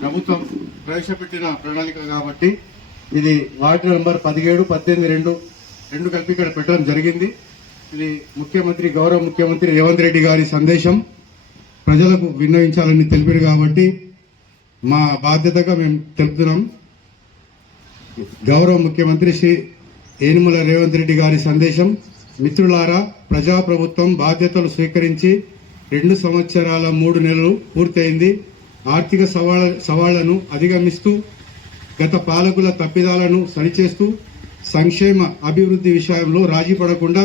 ప్రభుత్వం ప్రవేశపెట్టిన ప్రణాళిక కాబట్టి ఇది వార్డు నంబర్ 17, 18 రెండు కలిపి ఇక్కడ పెట్టడం జరిగింది. ఇది గౌరవ ముఖ్యమంత్రి రేవంత్ రెడ్డి గారి సందేశం ప్రజలకు విన్నవించాలని తెలిపారు కాబట్టి మా బాధ్యతగా మేము తెలుపుతున్నాం. గౌరవ ముఖ్యమంత్రి శ్రీ యనుమల రేవంత్ రెడ్డి గారి సందేశం. మిత్రులారా, ప్రజాప్రభుత్వం బాధ్యతలు స్వీకరించి 2 సంవత్సరాల 3 నెలలు పూర్తయింది. ఆర్థిక సవాళ్లను అధిగమిస్తూ గత పాలకుల తప్పిదాలను సరిచేస్తూ సంక్షేమ అభివృద్ధి విషయంలో రాజీ పడకుండా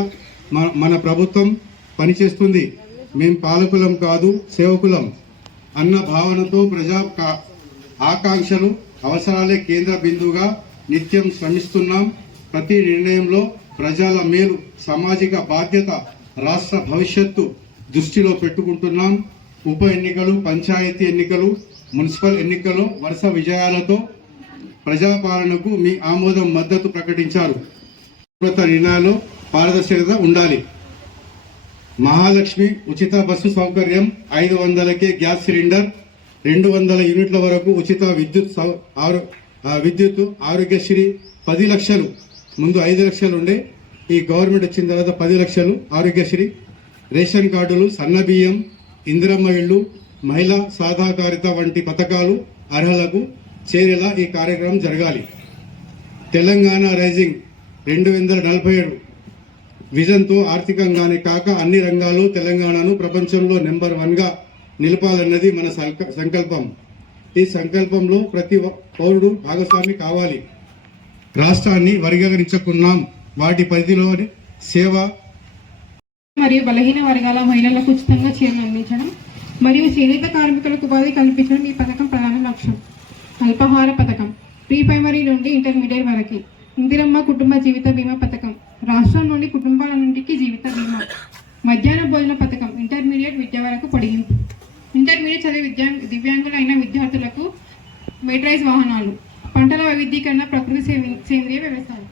మన ప్రభుత్వం పనిచేస్తుంది. మేం పాలకులం కాదు, సేవకులం అన్న భావనతో ప్రజా ఆకాంక్షలు, అవసరాలే కేంద్ర బిందువుగా నిత్యం శ్రమిస్తున్నాం. ప్రతి నిర్ణయంలో ప్రజల మేలు, సామాజిక బాధ్యత, రాష్ట్ర భవిష్యత్తు దృష్టిలో పెట్టుకుంటున్నాం. ఉప ఎన్నికలు, పంచాయతీ ఎన్నికలు, మున్సిపల్ ఎన్నికల్లో వరుస విజయాలతో ప్రజాపాలనకు మీ ఆమోదం, మద్దతు ప్రకటించారు. నిర్ణయాల్లో పారదర్శకత ఉండాలి. మహాలక్ష్మి ఉచిత బస్సు సౌకర్యం, 500కే గ్యాస్ సిలిండర్, 200 యూనిట్ల వరకు ఉచిత విద్యుత్, ఆరోగ్యశ్రీ 10 లక్షలు. ముందు 5 లక్షలు ఉండే, ఈ గవర్నమెంట్ వచ్చిన తర్వాత 10 లక్షలు ఆరోగ్యశ్రీ. రేషన్ కార్డులు, సన్న బియ్యం, ఇందిరమ్మ ఇళ్లు, మహిళా సాధాకారిత వంటి పథకాలు అర్హులకు చేరేలా ఈ కార్యక్రమం జరగాలి. తెలంగాణ రైజింగ్ 2047 విజన్తో ఆర్థికంగానే కాక అన్ని రంగాల్లో తెలంగాణను ప్రపంచంలో నెంబర్ 1గా నిలపాలన్నది మన సంకల్పం. ఈ సంకల్పంలో ప్రతి పౌరుడు భాగస్వామి కావాలి. రాష్ట్రాన్ని వర్గీకరించుకున్నాం. వాటి పరిధిలోని సేవ మరియు బలహీన వర్గాల మహిళలకు ఉచితంగా చీరలు అందించడం మరియు చేనేత కార్మికులకు ఉపాధి కల్పించడం ఈ పథకం ప్రధాన లక్ష్యం. అల్పాహార పథకం, ప్రీ ప్రైమరీ నుండి ఇంటర్మీడియట్ వరకు. ఇందిరమ్మ కుటుంబ జీవిత బీమా పథకం, రాష్ట్రంలోని కుటుంబాలన్నింటికి జీవిత బీమా. మధ్యాహ్న భోజన పథకం, ఇంటర్మీడియట్ విద్య వరకు పొడిగింపు. ఇంటర్మీడియట్ చదివే దివ్యాంగులైన విద్యార్థులకు మెట్రైజ్ వాహనాలు. పంటల వైవిధ్యీకరణ, ప్రకృతి సేంద్రియ వ్యవసాయం.